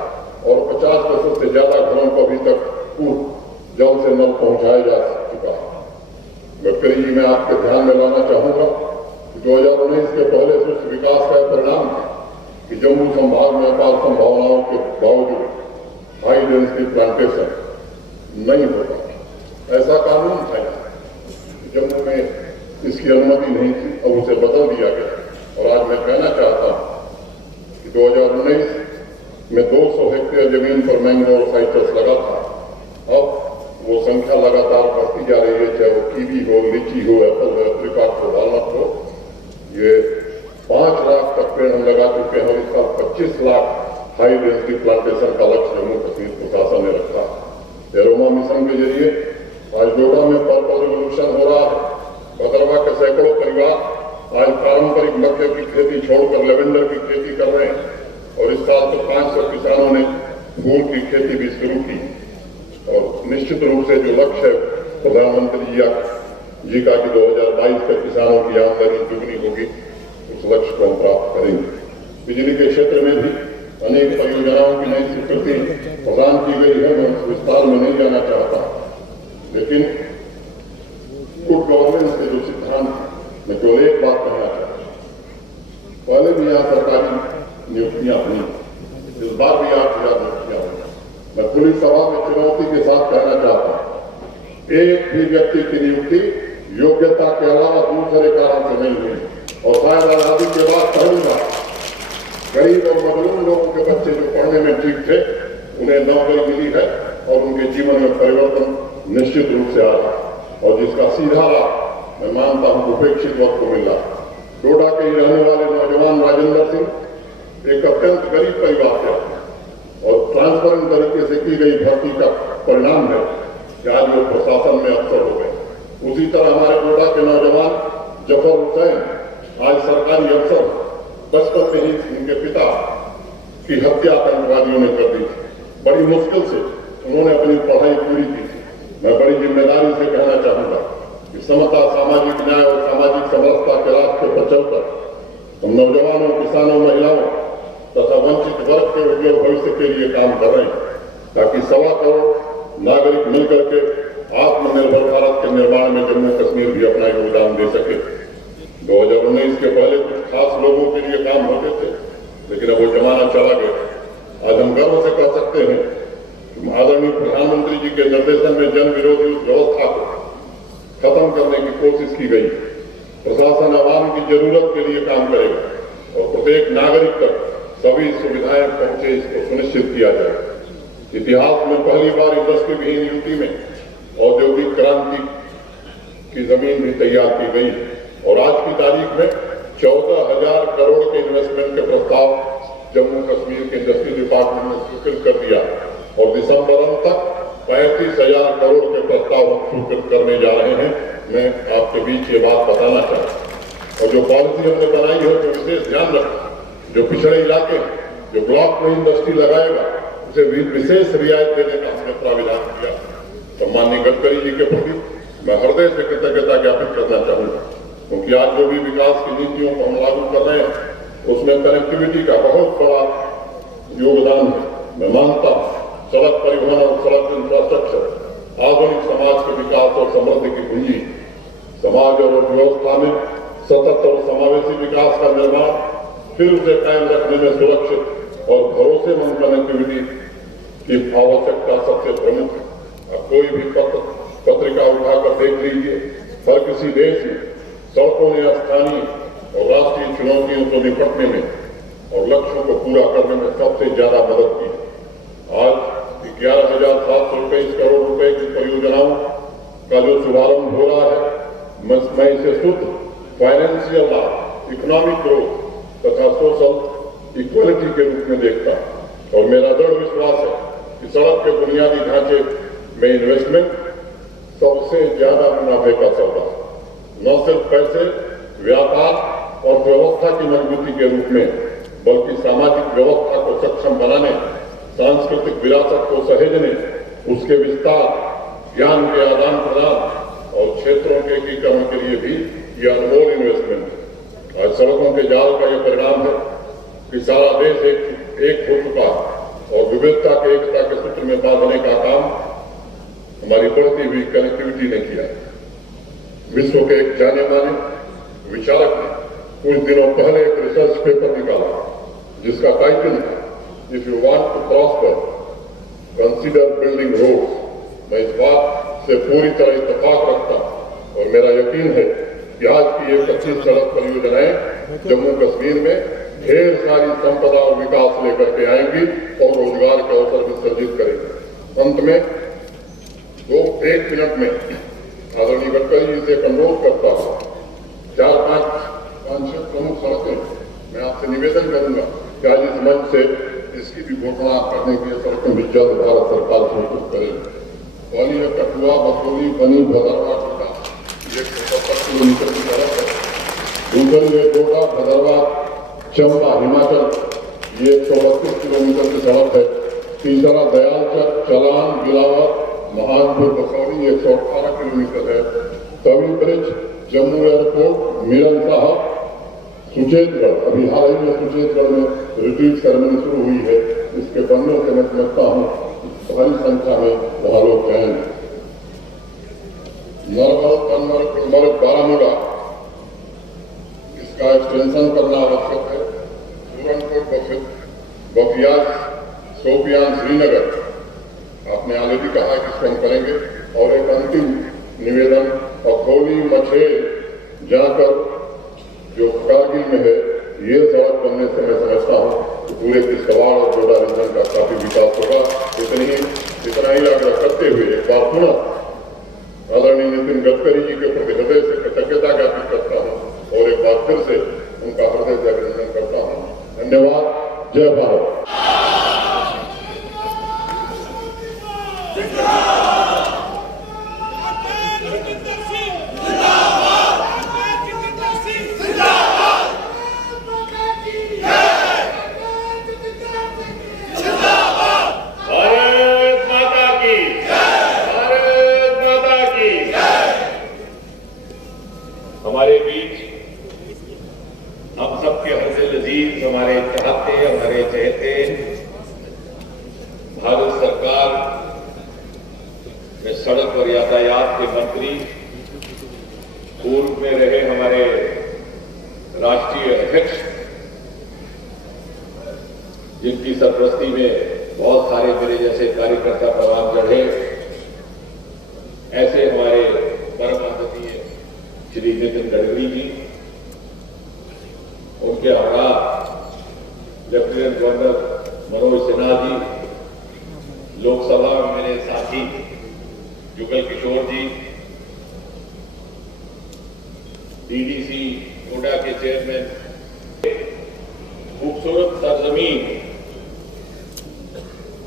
और 50% से ज्यादा घरों को अभी तक जल से नल पहुंचाया जा चुका है। गडकरी जी, मैं आपके ध्यान में लाना चाहूंगा कि 2019 के पहले सिर्फ विकास का परिणाम था कि जम्मू संभाग में अपार संभावनाओं के बावजूद हाई डेंसिटी प्लांटेशन नहीं होता। ऐसा कानून था जम्मू में, इसकी अनुमति नहीं थी, अब उसे बदल दिया गया। और आज मैं कहना चाहता हूं कि 2019 में 200 हेक्टेयर जमीन पर मैंग्रोव साइट्रस लगा था, अब वो संख्या लगातार बढ़ती जा रही है, चाहे वो कीवी हो, लीची हो, एप्पल हो, एप्रिकॉट हो, वॉलनट हो। ये 5 लाख तक पेड़ हम लगा चुके हैं और इस साल 25 लाख हाई डेंसिटी प्लांटेशन का लक्ष्य जम्मू कश्मीर प्रशासन ने रखा। एरोमा मिशन के जरिए आज डोडा में पर्पल रिवोल्यूशन हो रहा है। भदरवा के सैकड़ों परिवार आज पारंपरिक मक्के की खेती छोड़कर लेवेंडर की खेती कर रहे हैं और इस साल तो 500 किसानों ने फूल की खेती भी शुरू की। और निश्चित रूप से जो लक्ष्य है प्रधानमंत्री जी का कि 2022 तक किसानों की आमदनी दुगनी होगी, उस लक्ष्य को हम प्राप्त करेंगे। बिजली के क्षेत्र में भी अनेक परियोजनाओं की नई स्वीकृति प्रदान की गई है। मैं विस्तार में नहीं जाना चाहता, लेकिन गुड गवर्नेंस के जो सिद्धांत, मैं केवल एक बात कहना चाहता हूं। पहले भी यहाँ सरकारी नियुक्तियां हुई, इस बार भी 8,000 नियुक्तियां हुई। मैं खुली सभा में चुनौती के साथ कहना चाहता हूं, एक भी व्यक्ति की नियुक्ति योग्यता के अलावा दूसरे कारण से नहीं हुई। और शायद आजादी के बाद पहली बार गरीब और मजलूम लोगों के बच्चे जो पढ़ने में ठीक थे, उन्हें नौकरी मिली है और उनके जीवन में परिवर्तन निश्चित रूप से आ रहा है। और जिसका सीधा लाभ मैं मानता हूं उपेक्षित वर्ग को मिल रहा है। डोडा के ही रहने वाले नौजवान राजेंद्र सिंह एक अत्यंत गरीब परिवार से और ट्रांसपेरेंट तरीके से की गई भर्ती का परिणाम है कि आज वो प्रशासन में अफसर हो गए। उसी तरह हमारे डोडा के नौजवान जफर हुसैन आज सरकारी अफसर, बचपन में ही उनके पिता की हत्या आतंकवादियों ने कर दी थी। बड़ी मुश्किल से उन्होंने अपनी पढ़ाई पूरी की थी। मैं बड़ी जिम्मेदारी से कहना चाहूंगा कि समता, सामाजिक न्याय और सामाजिक समरसता के रास्ते पर चलकर हम नौजवानों, किसानों, महिलाओं तथा वंचित वर्ग के उज्जवल भविष्य के लिए काम कर रहे हैं, ताकि 1.25 करोड़ नागरिक मिलकर के आत्मनिर्भर भारत के निर्माण में जम्मू कश्मीर भी अपना योगदान दे सके। 2019 के पहले कुछ खास लोगों के लिए काम होते थे, लेकिन अब वो जमाना चला गया। आज हम गर्व से कह सकते हैं कि आदरणीय प्रधानमंत्री जी के निर्देशन में जन विरोधी उस व्यवस्था को खत्म करने की कोशिश की गई। प्रशासन आवाम की जरूरत के लिए काम करेगा और प्रत्येक नागरिक तक सभी सुविधाएं पहुंचे, इसको सुनिश्चित किया जाए। इतिहास में पहली बार इंडस्ट्री विहीन यूपी में औद्योगिक क्रांति की जमीन भी तैयार की गई और आज की तारीख में 14,000 करोड़ के इन्वेस्टमेंट के प्रस्ताव जम्मू कश्मीर के इंडस्ट्री डिपार्टमेंट ने स्वीकृत कर दिया और दिसंबर अंत तक 35,000 करोड़ के प्रस्ताव हम स्वीकृत करने जा रहे हैं। मैं आपके बीच ये बात बताना चाहता हूँ। और जो पॉलिसी हमने बनाई है तो विशेष ध्यान रखें, जो पिछड़े इलाके, जो ब्लॉक में इंडस्ट्री लगाएगा उसे विशेष रियायत देने का हमने प्राविधान किया। सम्माननीय गडकरी जी के प्रति मैं हृदय से कृतज्ञता ज्ञापित करना चाहूंगा, क्योंकि आज जो भी विकास की नीतियों को हम लागू कर रहे हैं उसमें कनेक्टिविटी का बहुत बड़ा योगदान है। मैं मानता हूं सड़क परिवहन और सड़क इंफ्रास्ट्रक्चर आधुनिक समाज के विकास और समृद्धि की कुंजी। समाज और अर्थव्यवस्था में सतत और समावेशी विकास का निर्माण, फिर उसे कायम रखने में सुरक्षित और भरोसेमंद कनेक्टिविटी की आवश्यकता सबसे प्रमुख है। अब कोई भी पत्रिका उठाकर देख लीजिए, हर किसी देश में सड़कों ने स्थानीय और राष्ट्रीय चुनौतियों से निपटने में और लक्ष्यों को पूरा करने में सबसे ज्यादा मदद की। आज 11,723 करोड़ रुपए की परियोजनाओं का जो शुभारंभ हो रहा है, मैं इसे शुद्ध फाइनेंशियल लाभ, इकोनॉमिक ग्रोथ तथा सोशल इक्वलिटी के रूप में देखता हूं। और मेरा दृढ़ विश्वास है कि सड़क के बुनियादी ढांचे में इन्वेस्टमेंट सबसे ज्यादा मुनाफे का सौदा है। न सिर्फ पैसे, व्यापार और व्यवस्था की मजबूती के रूप में, बल्कि सामाजिक व्यवस्था को सक्षम बनाने, सांस्कृतिक विरासत को सहेजने, उसके विस्तार, ज्ञान के आदान प्रदान और क्षेत्रों के एकीकरण के लिए भी यह अनमोल इन्वेस्टमेंट है। आज सड़कों के जाल का यह परिणाम है कि सारा देश एक हो चुका है और विविधता के एकता के सूत्र में बांधने का काम हमारी बढ़ती हुई कनेक्टिविटी ने किया। विश्व के एक जाने माने विचारक ने कुछ दिनों पहले एक रिसर्च पेपर निकाला जिसका टाइटल है if you want to prosper consider building roads. मैं इस बात से पूरी तरह इत्तेफाक रखता हूं और मेरा यकीन है कि आज की ये 25 सड़क परियोजनाएं जम्मू कश्मीर में ढेर सारी संपदा और विकास लेकर के आएंगी और रोजगार के अवसर भी सृजित करेंगी। अंत में 1 मिनट में आदरणीय गडकरी जी से अनुरोध करता हूं, 4-5 प्रमुख सड़कें मैं आपसे निवेदन करूंगा कि आज इस मंच से इसकी भी घोषणा करने की सड़कें भी जल्द भारत सरकार कोशिश करेगी। पहली है कठुआ बसोली बनी भदरवा टोडा, ये 170 किलोमीटर की सड़क है। दूसरी है टोडा भदरवा चंबा हिमाचल, ये 132 किलोमीटर की सड़क है। तीसरा दयालचक चलान गिलावर महानपुर बसौली 118 किलोमीटर है। तवी ब्रिज जम्मू एयरपोर्ट मिलन साहब सुचेतगढ़, अभी हाल ही में सुचेतगढ़ में रिट्रीट सेरेमनी शुरू हुई है। इसके बनने से मैं समझता हूँ भारी संख्या में वहां लोग जाएंगे। नरवल कन्नर कुलमर्ग बारामूला, इसका एक्सटेंशन करना आवश्यक है। पूरनकोट बफियाज सोपियान श्रीनगर, आपने ऑलरेडी कहा कि इसको हम करेंगे। और एक अंतिम निवेदन अखोली मछेल जाकर जो कारगिल में है, ये सड़क बनने से मैं समझता हूँ कि पूरे किश्तवाड़ और डोडा रीजन का काफी विकास होगा। इतना ही आग्रह करते हुए एक बार पुनः आदरणीय नितिन गडकरी जी के प्रति हृदय से कृतज्ञता ज्ञापित करता हूँ और एक बार फिर से उनका हृदय से अभिनंदन करता हूँ। धन्यवाद। जय भारत। हमारे बीच हम सबके हौसले लजीज, हमारे चाहते, हमारे चहते, भारत सरकार में सड़क और यातायात के मंत्री, पूर्व में रहे हमारे राष्ट्रीय अध्यक्ष, जिनकी सरपरस्ती में बहुत सारे मेरे जैसे कार्यकर्ता प्रभाव चढ़े, ऐसे हमारे परम आदरणीय श्री नितिन गडकरी जी, उनके हमरा लेफ्टिनेंट गवर्नर मनोज सिन्हा जी, लोकसभा में मेरे साथी जुगल किशोर जी, डीडीसी कोटा के चेयरमैन, खूबसूरत सरजमीन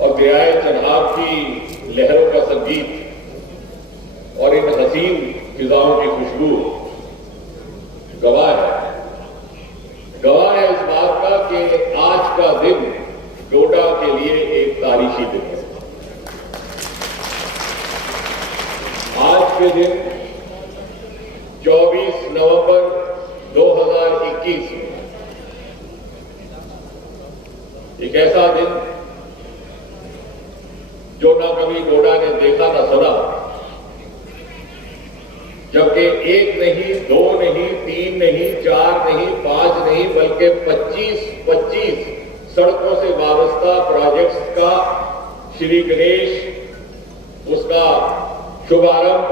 और गिराए चढ़ाव की लहरों का संगीत और इन हसीन फिजाओं की खुशबू गवाह है इस बात का कि आज का दिन डोडा के लिए एक तारीखी दिन है। आज के दिन 24 नवंबर 2021 एक ऐसा दिन जो ना कभी डोडा ने देखा ना सुना, जबकि 1 नहीं, 2 नहीं, 3 नहीं, 4 नहीं, 5 नहीं, बल्कि 25 सड़कों से वाबस्ता प्रोजेक्ट्स का श्री गणेश उसका शुभारंभ,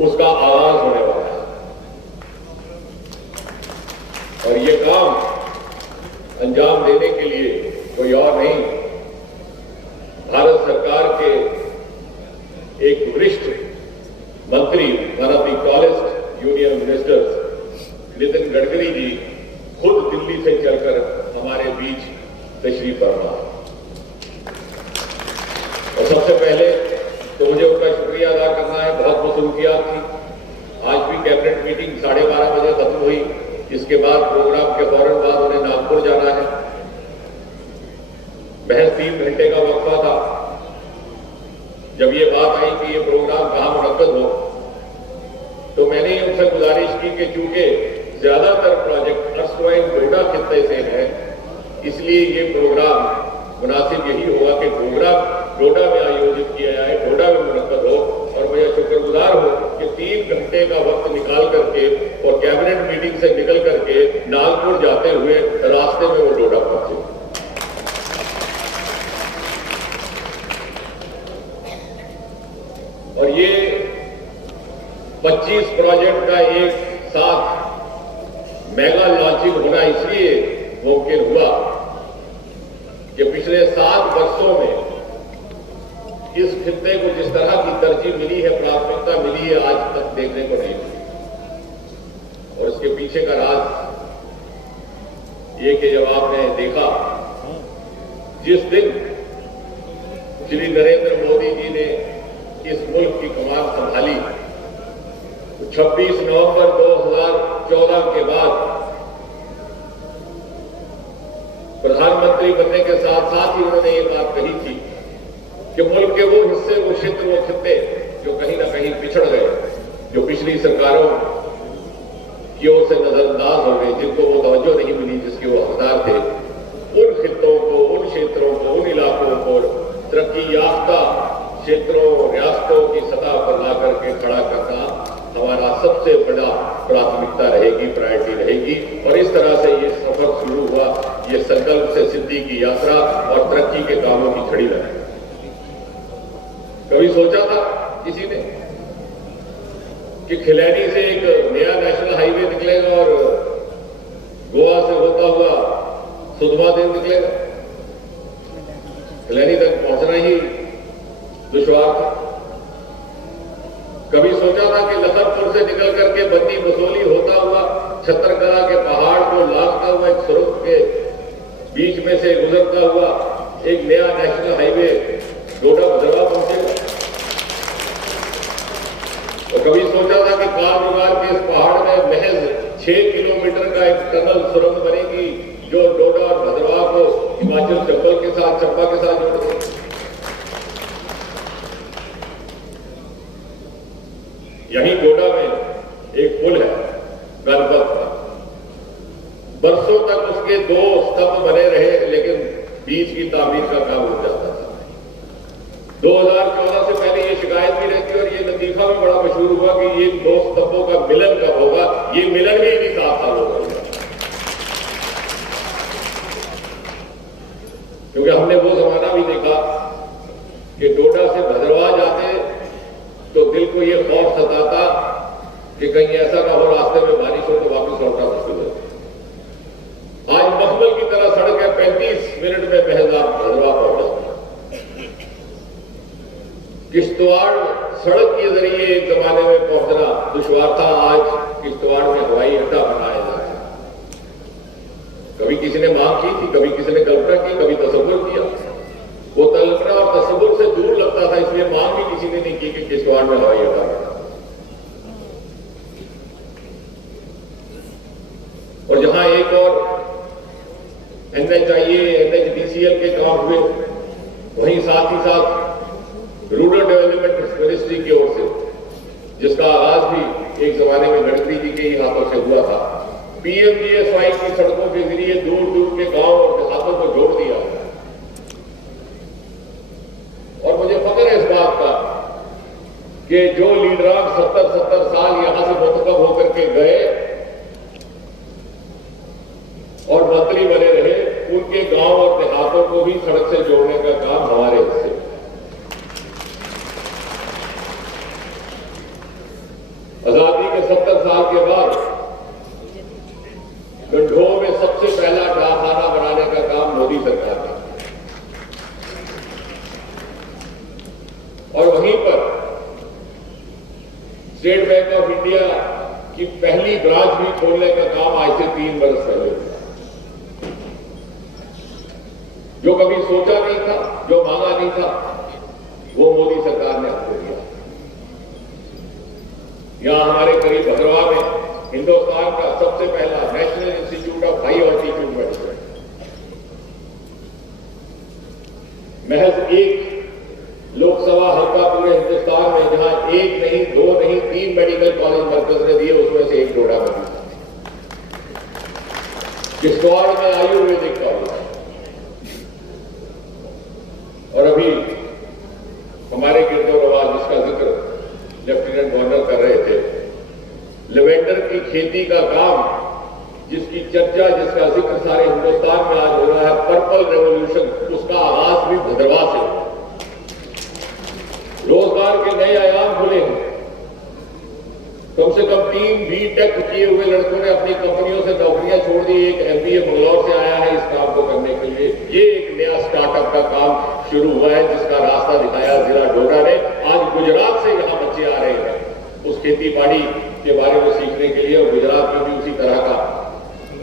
उसका आगाज होने वाला है। और ये काम अंजाम देने के लिए कोई और नहीं, भारत सरकार के एक वरिष्ठ मंत्री, one of the tallest union ministers Nitin Gadkari ji खुद दिल्ली से चलकर हमारे बीच तशरीफ फरमा। और सबसे पहले तो मुझे उनका शुक्रिया अदा करना है। बहुत मसरूफियात थी। आज भी कैबिनेट मीटिंग 12:30 बजे खत्म हुई। इसके बाद प्रोग्राम के फौरन बाद उन्हें नागपुर जाना है। महज 3 घंटे का वक्फा था। जब ये बात आई कि ये प्रोग्राम कहाँ मुनक्कद हो, तो मैंने उनसे गुजारिश की कि चूंकि ज्यादातर प्रोजेक्ट अर्सवाइन डोडा खित्ते से है, इसलिए ये प्रोग्राम मुनासिब यही होगा कि प्रोग्राम डोडा में आयोजित किया जाए, डोडा में मुनक्कद हो। और मुझे शुक्रगुजार हो कि 3 घंटे का वक्त निकाल करके और कैबिनेट मीटिंग से निकल करके नागपुर जाते हुए रास्ते में वो डोडा पहुंचे। और ये 25 प्रोजेक्ट का एक साथ मेगा लॉन्चिंग होना इसलिए मुमकिन हुआ कि पिछले 7 वर्षों में इस खित्ते को जिस तरह की तरजीह मिली है, प्राथमिकता मिली है, आज तक देखने को नहीं मिली। और इसके पीछे का राज ये कि जब आपने देखा जिस दिन श्री नरेंद्र मोदी जी ने इस मुल्क की कमान संभाली, तो 26 नवंबर 2014 के बाद प्रधानमंत्री बनने के साथ साथ ही उन्होंने ये बात कही थी कि मुल्क के वो हिस्से, वो क्षेत्र, वो खित्ते जो कहीं ना कहीं पिछड़ गए, जो पिछली सरकारों की ओर से नजरअंदाज हो गए, जिनको वो तवज्जो नहीं मिली जिसके वो हकदार थे, उन खित्तों को, उन क्षेत्रों को, उन इलाकों को तरक्की याफ्ता क्षेत्रों, रियासतों की सतह पर ला करके खड़ा करना हमारा सबसे बड़ा प्राथमिकता रहेगी, प्रायोरिटी रहेगी। और इस तरह से ये सफर शुरू हुआ, ये संकल्प से सिद्धि की यात्रा और तरक्की के कामों की छड़ी लगाई। कभी सोचा था किसी ने कि खिलैनी से एक नया नेशनल हाईवे निकलेगा और गोवा से होता हुआ सुधमा दिन निकलेगा? खिलैनी तक पहुंचना ही दुश्वार था। कभी सोचा था कि लखनपुर से निकल करके बन्नी बसोली होता हुआ छतरकला के पहाड़ को लांघता हुआ एक सुरंग के बीच में से गुजरता हुआ एक नया नेशनल हाईवे डोडा भद्रवाह पहुंचेगा? और कभी सोचा था कि कालजुगार के इस पहाड़ में महज 6 किलोमीटर का एक टनल सुरंग बनेगी जो डोडा और भद्रवाह को हिमाचल चंबल के साथ, चंबा के साथ जोड़ देगी? यहीं डोडा में एक पुल है गणपत का, बरसों तक उसके 2 स्तंभ बने रहे, लेकिन बीच की तामीर का काम रुक जाता था। 2014 से पहले ये शिकायत भी रहती और ये लतीफा भी बड़ा मशहूर हुआ कि ये 2 स्तंभों का मिलन कब होगा। ये मिलन भी इन्हीं 7 सालों का हुआ, क्योंकि हमने वो जमाना भी देखा कि डोडा से भद्रवाह जाते तो दिल को ये खौफ सताता कि कहीं ऐसा ना हो रास्ते में बारिश हो तो वापस लौटना मुश्किल हो। आज मखमल की तरह सड़क है, 35 मिनट में महज आप भद्रवाह पहुंच जाते। किश्तवाड़ सड़क के जरिए एक जमाने में पहुंचना दुश्वार था, आज किश्तवाड़ में हवाई अड्डा बनाया जा रहा है। कभी किसी ने मांग की थी, कभी किसी ने कल्पना की, कभी तसव्वुर किया। वो कल्पना और तसव्वुर से दूर लगता था, इसलिए मांग भी किसी ने नहीं की कि किश्तवाड़ में हवाई अड्डा बना। और जहां एक और NHIA, NHDCL के काम हुए, वहीं साथ ही साथ रूरल डेवलपमेंट मिनिस्ट्री की ओर से, जिसका आगाज भी एक जमाने में गडकरी जी के ही हाथों से हुआ था, PMGSY की सड़कों के जरिए दूर दूर के गांव और देहातों को जोड़ दिया। और मुझे फख्र है इस बात का कि जो लीडरान 70 साल यहां से मुंतखब होकर के गए और मंत्री बने रहे, उनके गांव और देहातों को भी सड़क से जोड़ने का काम हमारे हिस्से। आजादी के 70 साल के बाद गड्ढों में सबसे पहला डाकखाना बनाने का काम मोदी सरकार ने, और वहीं पर स्टेट बैंक ऑफ इंडिया की पहली ब्रांच भी खोलने का काम आज से 3 वर्ष पहले हुआ। जो कभी सोचा नहीं था, जो मांगा नहीं था, वो मोदी सरकार ने आपको दिया। यहां हमारे करीब भद्रवाह में हिंदुस्तान का सबसे पहला national institute of high altitude medicine, महज एक लोकसभा हल्का पूरे हिंदुस्तान में जहां 1 नहीं, 2 नहीं, 3 मेडिकल कॉलेज मरकज ने दिए, उसमें से एक डोडा में दिया। किश्तवाड़ में आयुर्वेदिक कॉलेज, और अभी हमारे गिरदोरवाल जिसका जिक्र लेफ्टिनेंट गवर्नर कर रहे बिजली का काम, जिसकी चर्चा, जिसका जिक्र सारे हिंदुस्तान में आज हो रहा है, पर्पल रेवोल्यूशन, उसका आगाज भी भद्रवाह से हुआ। रोजगार के नए आयाम खुले हैं। कम से कम 3 बीटेक किए हुए लड़कों ने अपनी कंपनियों से नौकरियां छोड़ दी। एक MBA मंगलौर से आया है इस काम को करने के लिए। ये एक नया स्टार्टअप का काम शुरू हुआ है, जिसका रास्ता दिखाया जिला डोडा ने। आज गुजरात से यहाँ बच्चे आ रहे हैं उस खेती बाड़ी के बारे में सीखने के लिए, और गुजरात में भी उसी तरह का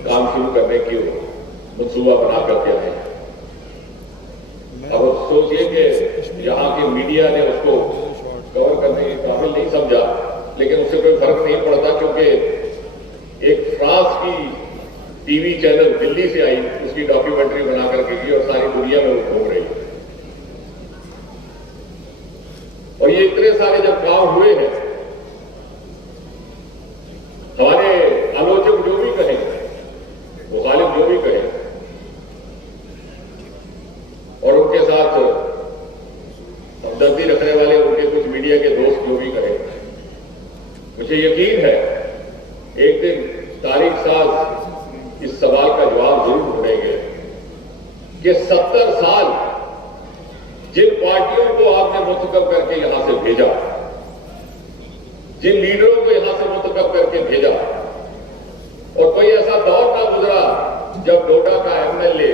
काम शुरू करने की मंसूबा बना करके आए। अब सोचिए कि यहाँ की मीडिया ने उसको कवर करने के काबिल नहीं समझा, लेकिन उससे कोई फर्क नहीं पड़ता, क्योंकि एक फ्रांस की टीवी चैनल दिल्ली से आई, उसकी डॉक्यूमेंट्री बना करके की, और सारी दुनिया में वो घूम रही। और ये इतने सारे जब काम हुए हैं, हमारे आलोचक जो भी कहें, मुखालिफ जो भी कहें, और उनके साथ हमदर्दी रखने वाले उनके कुछ मीडिया के दोस्त जो भी करें, मुझे यकीन है एक दिन तारिक साहब इस सवाल का जवाब जरूर ढूंढेंगे कि 70 साल जिन पार्टियों को आपने मुंतखब करके यहां से भेजा, जिन लीडरों को यहां से मुंतखब करके भेजा, और कोई ऐसा दौर ना गुजरा जब डोडा का MLA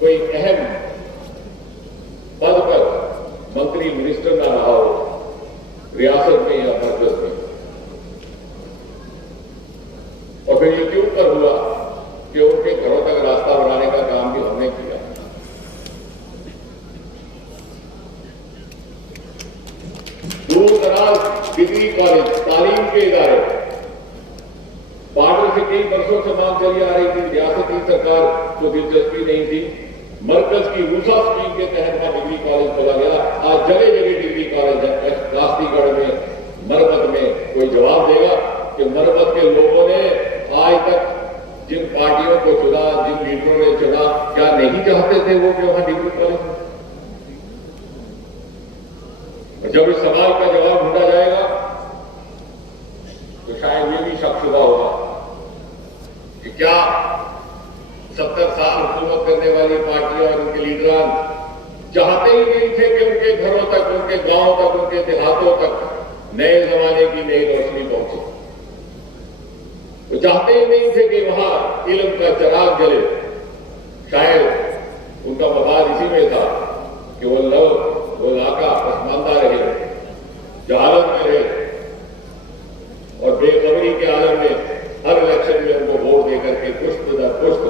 कोई अहम पद पर मंत्री मिनिस्टर ना रहा हो, रियासत में या मरकज में। और फिर ये क्यों कर हुआ कि उनके घरों तक रास्ता बनाने का काम भी हमने किया। दूर दराज डिग्री कॉलेज, तालीम के इदारे, बॉर्डर से कई वर्षों से मांग चली आ रही थी, रियासती सरकार को दिलचस्पी नहीं थी। मरकज की रूसा स्कीम के तहत वहां डिग्री कॉलेज खोला गया। आज जगह जगह डिग्री कॉलेज है। कास्तीगढ़ में, मरकज में कोई जवाब देगा कि मरकज के लोगों ने आज तक जिन पार्टियों को चुना, जिन लीडरों ने चुना, क्या नहीं चाहते थे वो कि वहां डिग्री कॉलेज? जब इस सवाल का जवाब ढूंढा जाएगा तो शायद ये भी शक शुदा होगा कि क्या 70 साल हुकूमत करने वाली पार्टियां और उनके लीडरान चाहते ही नहीं थे कि उनके घरों तक, उनके गांवों तक, उनके देहातों तक नए जमाने की नई रोशनी पहुंचे। वो चाहते ही नहीं थे कि वहां इल्म का चिराग जले। शायद उनका मफाद इसी में था कि वो इलाका पसमानदा रहे, जहालत में रहे, और बेखबरी के आलम में हर इलेक्शन में उनको वोट देकर के पुष्ट दर पुष्ट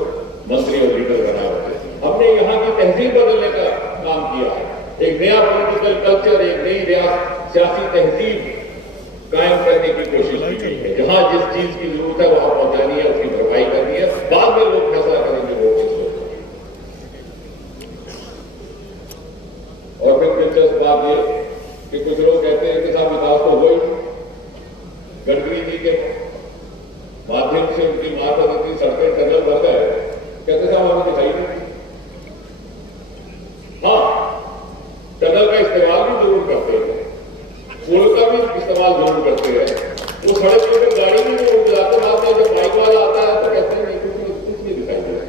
मंत्री और लीडर बना होते। हमने यहाँ की तहजीब बदलने का काम किया है। एक नया पॉलिटिकल कल्चर, एक नई सियासी तहजीब कायम करने की कोशिश की गई है। जहां जिस चीज की जरूरत है वहां पहुंचानी है, उसकी भरपाई करनी है। बाद में लोग फैसला करेंगे वो किस होगा। और फिर दिलचस्प बात ये कि कुछ लोग कहते हैं कि साहब विकास तो हुआ ही, गडकरी जी के माध्यम से उनकी मार्फत इतनी सड़कें टनल बन गए, कहते साहब हमें दिखाई नहीं। हाँ, टनल का इस्तेमाल भी जरूर करते हैं, पुल का भी इस्तेमाल जरूर करते हैं। वो सड़क पर फिर गाड़ी भी नहीं जाते, बाद में जब बाइक वाला आता है तो कहते हैं नहीं, कुछ नहीं दिखाई दे रहा।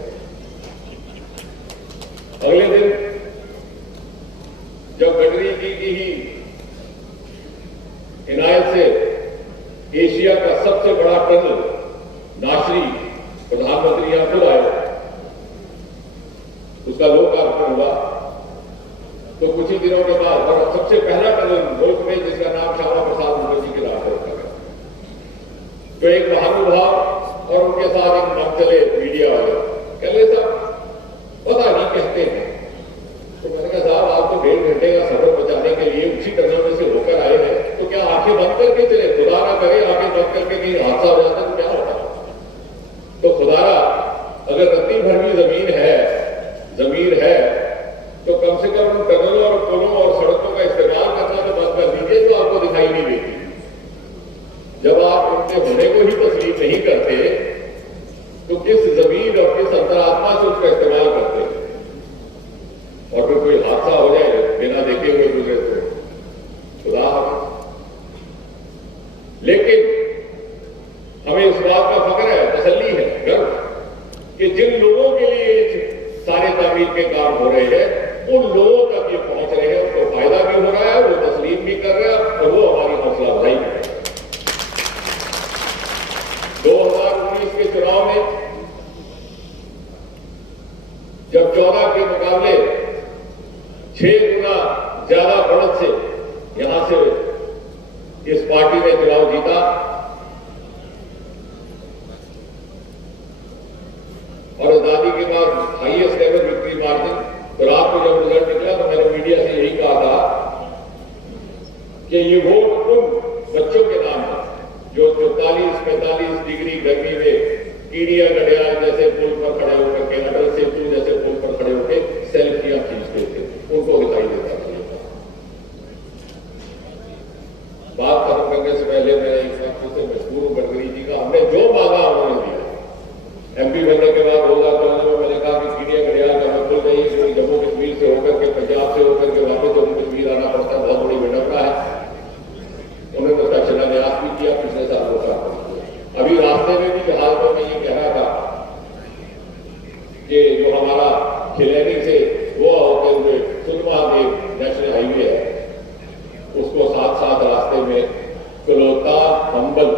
अगले दिन जब गडकरी जी की ही इनायत से एशिया का सबसे बड़ा टनल नाशरी प्रधानमंत्री यहां खुद आए, उसका लोकार्पण हुआ, तो कुछ ही दिनों के बाद और सबसे पहला टनल मुल्क में जिसका नाम श्यामा प्रसाद मुखर्जी के नाम पर रखा गया, तो एक महानुभाव और उनके साथ एक मंचले मीडिया वाले कहले साहब पता नहीं कहते हैं। तो मैंने कहा साहब आप तो 1.5 घंटे का सफर बचाने के लिए उसी टनल में से होकर आए हैं, तो क्या आंखें बंद करके चले? खुदा ना करे आंखें बंद करके कहीं हादसा हो जाता तो क्या होता? तो खुदारा अगर रत्ती भर भी जमीन है तो कम से कम उन टनलों और पुलों और सड़कों का इस्तेमाल करना तो बंद कर दीजिए जो आपको दिखाई नहीं देती। जब आप उनके होने को ही तस्लीम नहीं करते तो किस जमीन और किस अंतरात्मा से उसका इस्तेमाल करते हैं? और फिर कोई हादसा हो जाए बिना देखे हुए गुजरे तो खुदा। लेकिन हमें इस बात का मील के काम हो रहे हैं उन लोगों तक ये पहुंच रहे हैं, उनको फायदा भी हो रहा है, वो तस्लीम भी कर रहे हैं और वो हमारी हौसला अफजाई कर रहे हैं। 2019 के चुनाव में जब 14 के मुकाबले 6 गुना ज्यादा बढ़त से यहां से इस पार्टी ने चुनाव जीता और आजादी के बाद हाईएस्ट लेवल विक्ट्री मार्जिन, तो रात को जब रिजल्ट निकला तो मैंने मीडिया से यही कहा था कि ये वोट उन बच्चों के नाम है जो 44-45 डिग्री गर्मी में कीड़िया गडियाल जैसे पुल पर खड़े होकर के, अटल सेतु जैसे पुल पर खड़े होकर सेल्फियां खींचते थे, उनको दिखाई देता था। बात खत्म करने से पहले मैं एक बात से मजबूर हूं, गडकरी जी का हमने जो मांगा उन्होंने दिया। एमपी बनने के बाद होगा तो मैंने कहा कि कीड़िया गडियाल का मैं पुल नहीं, जम्मू कश्मीर से होकर के, पंजाब से होकर के वापस जम्मू कश्मीर आना पड़ता है, बहुत बड़ी विडंबना है। उन्होंने उसका शिलान्यास भी किया पिछले साल होगा। अभी रास्ते में भी जहाज में मैं ये कह रहा था कि जो हमारा खिलैनी से गोवा होते हुए सुनमहादेव नेशनल हाईवे है, उसको साथ साथ रास्ते में कलोता, अंबल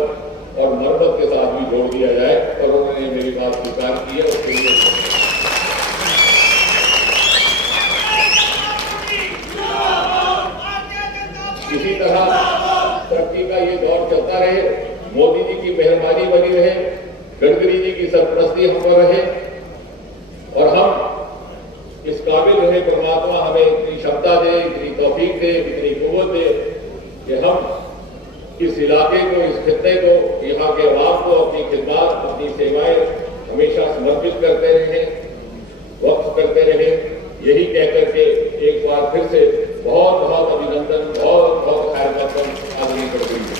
और मरमत के साथ भी जोड़ दिया जाए, और उन्होंने मेरी बात स्वीकार की है। उसके लिए इसी तरह तरक्की का ये दौर चलता रहे, मोदी जी की मेहरबानी बनी रहे, गडकरी जी की सरपरस्ती हम पर रहे और हम इस काबिल रहे परमात्मा हमें इतनी क्षमता दे, इतनी तौफीक दे, इतनी कुव्वत दे कि हम इस इलाके को, इस खित्ते को, यहाँ के अवाम को अपनी खिदमत, अपनी सेवाएं हमेशा समर्पित करते रहे, वक्त करते रहे। यही कहकर के एक बार फिर से बहुत बहुत अभिनंदन, बहुत बहुत खैर मकदम आदरणीय गडकरी जी।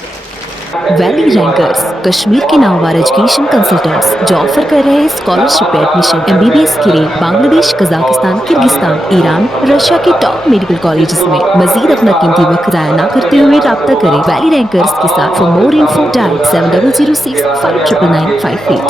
वैली रैंकर्स कश्मीर के नामवर एजुकेशन कंसल्टेंट्स जो ऑफर कर रहे हैं स्कॉलरशिप एडमिशन MBBS के लिए Bangladesh, Kazakhstan, Kyrgyzstan, Iran, Russia के टॉप मेडिकल कॉलेजेस में। मजीद अपना कीमती वक्त ज़ाया न करते हुए राब्ता करें वैली रैंकर्स के साथ। For more info dial 7006 59958।